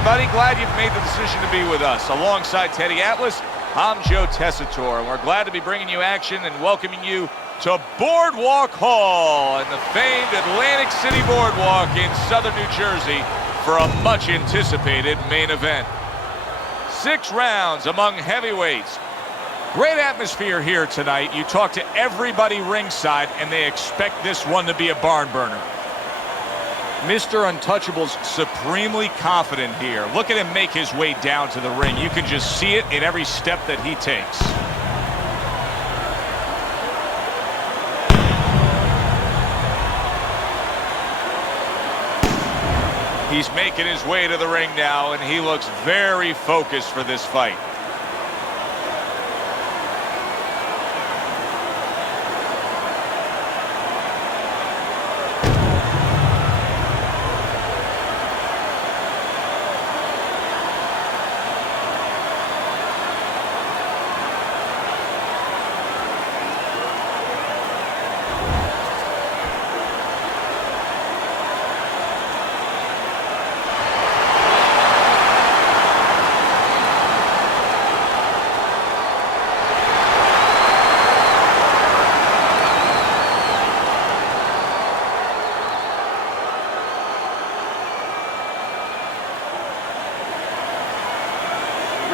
everybody. Glad you've made the decision to be with us. Alongside Teddy Atlas, I'm Joe Tessitore, and we're glad to be bringing you action and welcoming you to Boardwalk Hall and the famed Atlantic City Boardwalk in southern New Jersey for a much-anticipated main event. 6 rounds among heavyweights. Great atmosphere here tonight. You talk to everybody ringside, and they expect this one to be a barn burner. Mr. Untouchable's supremely confident here. Look at him make his way down to the ring. You can just see it in every step that he takes. He's making his way to the ring now, and he looks very focused for this fight.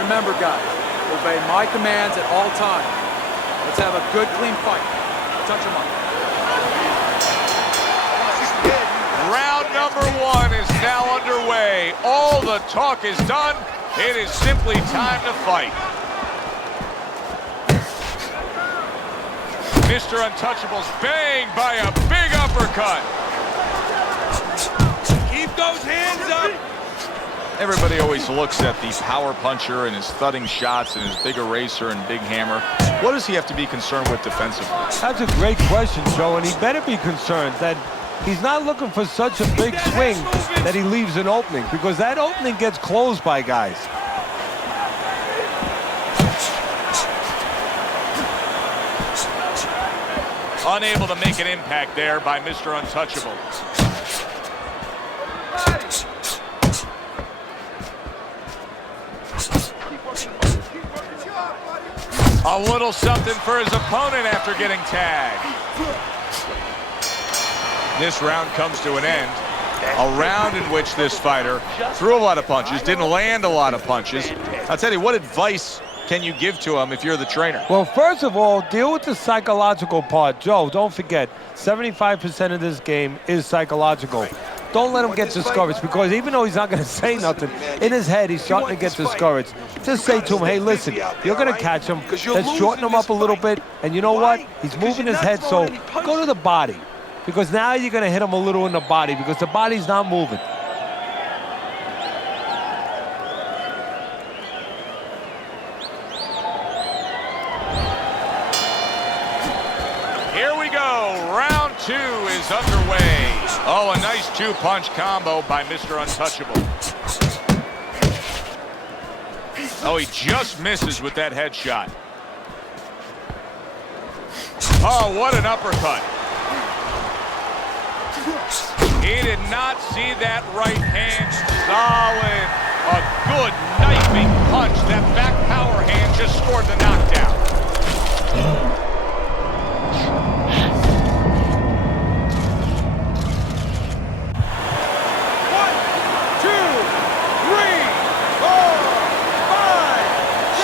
Remember, guys, obey my commands at all times. Let's have a good, clean fight. Touch him up. Round number 1 is now underway. All the talk is done. It is simply time to fight. Mr. Untouchable's banged by a big uppercut. Keep those hands up. Everybody always looks at the power puncher and his thudding shots and his big eraser and big hammer. What does he have to be concerned with defensively? That's a great question, Joe, and he better be concerned that he's not looking for such a big swing that he leaves an opening, because that opening gets closed by guys. Unable to make an impact there by Mr. Untouchable. A little something for his opponent after getting tagged. This round comes to an end. A round in which this fighter threw a lot of punches, didn't land a lot of punches. I'll tell you, what advice can you give to him if you're the trainer? Well, first of all, deal with the psychological part. Joe, don't forget, 75% of this game is psychological. Don't let him get discouraged, because even though he's not going to say nothing, in his head he's starting to get discouraged. Just say to him, hey, listen, you're going to catch him. Let's shorten him up a little bit. And you know what? He's moving his head, so go to the body. Because now you're going to hit him a little in the body, because the body's not moving. Here we go. Round 2 is underway. Oh, a nice 2-punch combo by Mr. Untouchable. Oh, he just misses with that headshot. Oh, what an uppercut. He did not see that right hand. Solid. A good knifing punch. That back power hand just scored the knockdown.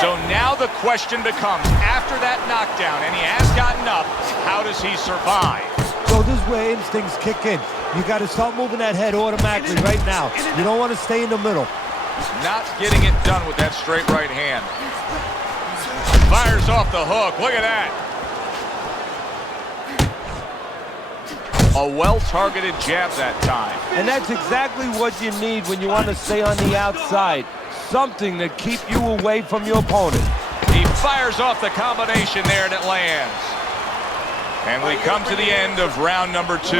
So now the question becomes, after that knockdown, and he has gotten up, how does he survive? So this is where instincts kick in. You got to start moving that head automatically right now. You don't want to stay in the middle. Not getting it done with that straight right hand. Fires off the hook. Look at that. A well-targeted jab that time. And that's exactly what you need when you want to stay on the outside. Something to keep you away from your opponent. He fires off the combination there, and it lands. And we come to the end of round number 2.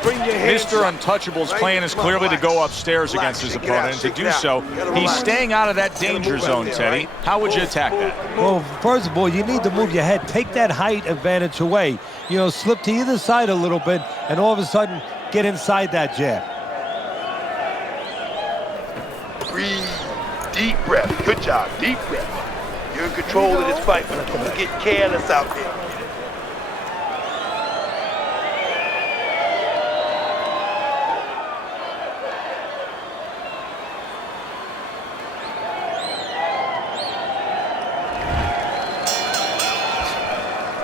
Mr. Untouchable's plan is clearly to go upstairs against his opponent, and to do so, he's staying out of that danger zone, Teddy. How would you attack that? Well, first of all, you need to move your head. Take that height advantage away. You know, slip to either side a little bit, and all of a sudden, get inside that jab. Breathe. Deep breath. Good job. Deep breath. You're in control of this fight, but don't get careless out there.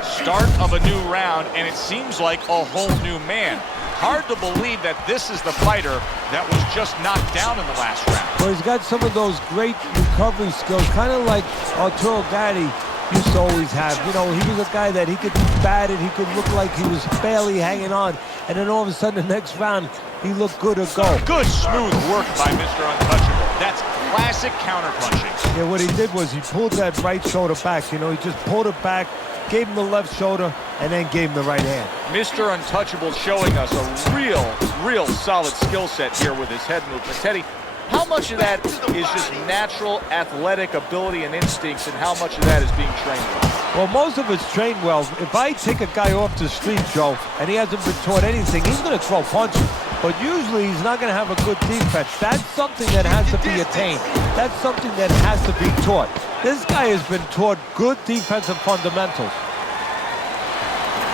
Start of a new round, and it seems like a whole new man. Hard to believe that this is the fighter that was just knocked down in the last round. Well, he's got some of those great recovery skills, kind of like Arturo Gatti used to always have. You know, he was a guy that he could be batted, he could look like he was barely hanging on, and then all of a sudden the next round, he looked good to go. Good smooth work by Mr. Untouchable. That's classic counterpunching. Yeah, what he did was he pulled that right shoulder back. You know, he just pulled it back, gave him the left shoulder, and then gave him the right hand. Mr. Untouchable showing us a real solid skill set here with his head movement. Teddy, how much of that is just natural athletic ability and instincts, and how much of that is being trained well? Well, most of it's trained well. If I take a guy off the street, Joe, and he hasn't been taught anything, he's going to throw punches. But usually he's not going to have a good defense. That's something that has to be attained. That's something that has to be taught. This guy has been taught good defensive fundamentals.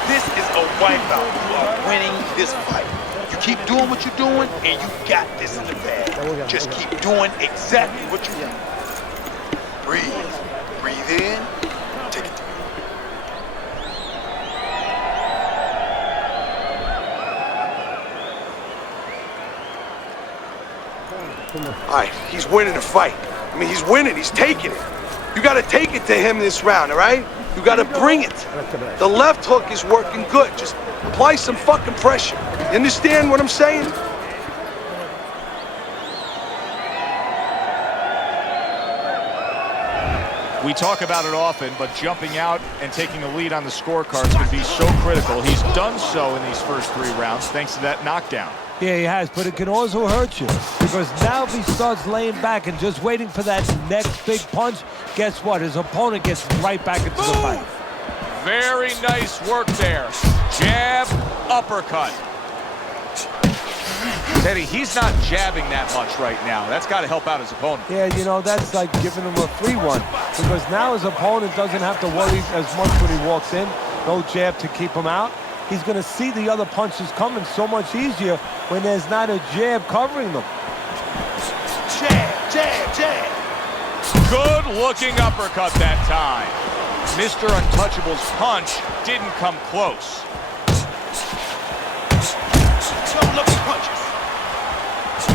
This is a wipeout. You are winning this fight. You keep doing what you're doing, and you got this in the bag. Just keep doing exactly what you do. Breathe. Breathe in. Take it. All right, he's winning the fight. I mean, he's winning. He's taking it. You got to take it to him this round, all right? You got to bring it. The left hook is working good. Just apply some fucking pressure. You understand what I'm saying? We talk about it often, but jumping out and taking the lead on the scorecards can be so critical. He's done so in these first 3 rounds thanks to that knockdown. Yeah, he has, but it can also hurt you, because now if he starts laying back and just waiting for that next big punch, guess what? His opponent gets right back into the fight. Very nice work there. Jab, uppercut. Teddy, he's not jabbing that much right now. That's got to help out his opponent. Yeah, you know, that's like giving him a free one, because now his opponent doesn't have to worry as much when he walks in. No jab to keep him out. He's going to see the other punches coming so much easier when there's not a jab covering them. Jab, jab, jab. Good-looking uppercut that time. Mr. Untouchable's punch didn't come close. Some lucky punches.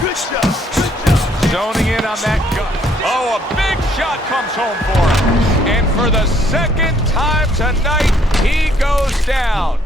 Good job, good job. Zoning in on that gut. Oh, a big shot comes home for him. And for the second time tonight, he goes down.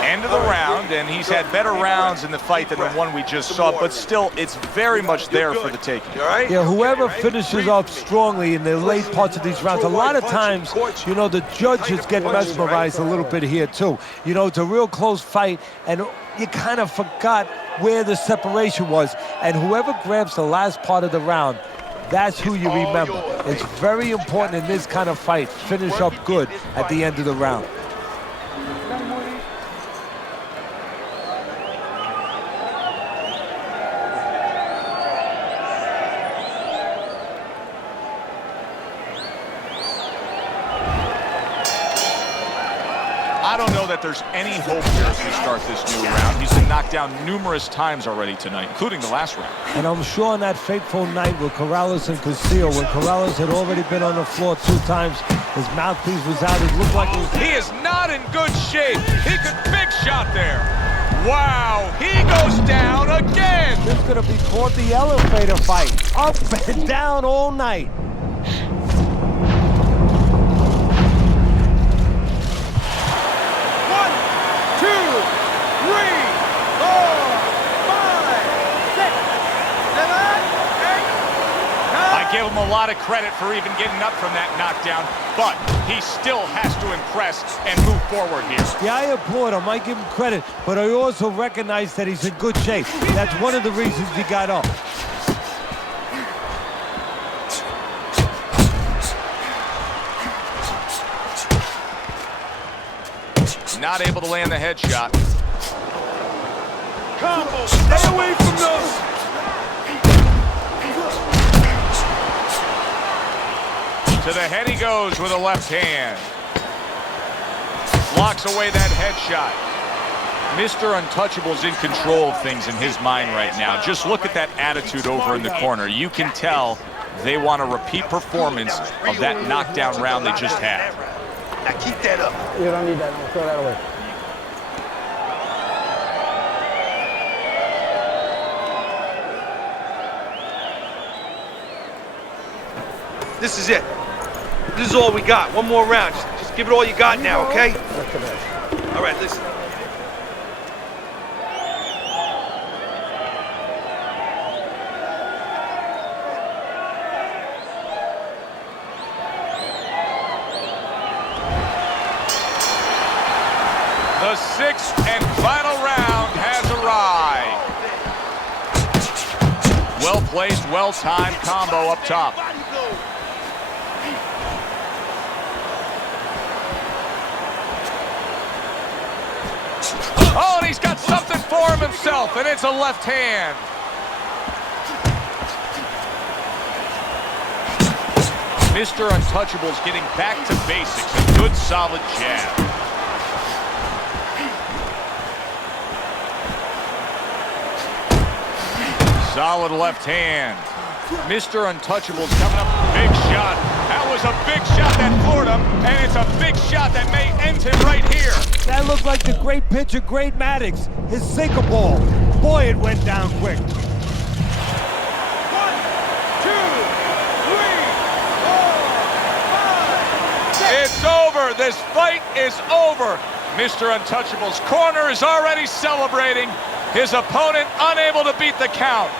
End of the round, and he's had better rounds in the fight than the one we just saw, but still, it's very much there for the taking. Yeah, whoever finishes off strongly in the late parts of these rounds, a lot of times, you know, the judges get mesmerized a little bit here, too. You know, it's a real close fight, and you kind of forgot where the separation was, and whoever grabs the last part of the round, that's who you remember. It's very important in this kind of fight. Finish up good at the end of the round. I don't know that there's any hope here as we start this new round. He's been knocked down numerous times already tonight, including the last round. And I'm sure on that fateful night with Corrales and Castillo, when Corrales had already been on the floor 2 times, his mouthpiece was out. It looked like it was... He is not in good shape. He could big shot there. Wow, he goes down again. This is going to be called the elevator fight. Up and down all night. Give him a lot of credit for even getting up from that knockdown, but he still has to impress and move forward here. Yeah, I applaud him. I give him credit, but I also recognize that he's in good shape. That's one of the reasons he got up. Not able to land the headshot. combo. Stay away from those. To the head he goes with a left hand. Blocks away that headshot. Mr. Untouchable's in control of things in his mind right now. Just look at that attitude over in the corner. You can tell they want a repeat performance of that knockdown round they just had. Now keep that up. You don't need that. No, throw that away. This is it. This is all we got. One more round. Just give it all you got now, okay? All right, listen. The sixth and final round has arrived. Well-placed, well-timed combo up top. Oh, and he's got something for him himself, and it's a left hand. Mr. Untouchable's getting back to basics. A good, solid jab. Solid left hand. Mr. Untouchable's coming up with a big shot. That was a big shot that floored him, and it's a big shot that may end him right here. That looked like the great pitcher, Great Maddox, his sinker ball. Boy, it went down quick. 1, 2, 3, 4, 5, 6. It's over. This fight is over. Mr. Untouchable's corner is already celebrating. His opponent unable to beat the count.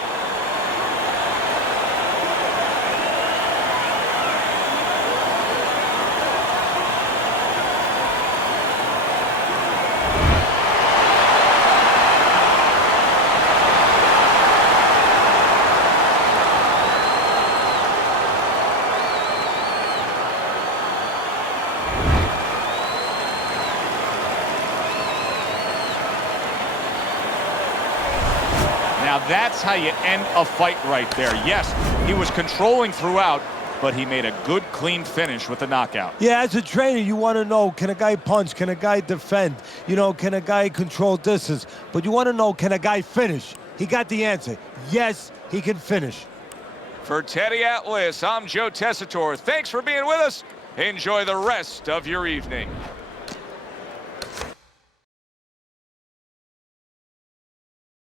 Now that's how you end a fight right there. Yes, he was controlling throughout, but he made a good, clean finish with the knockout. Yeah, as a trainer, you want to know, can a guy punch? Can a guy defend? You know, can a guy control distance? But you want to know, can a guy finish? He got the answer. Yes, he can finish. For Teddy Atlas, I'm Joe Tessitore. Thanks for being with us. Enjoy the rest of your evening.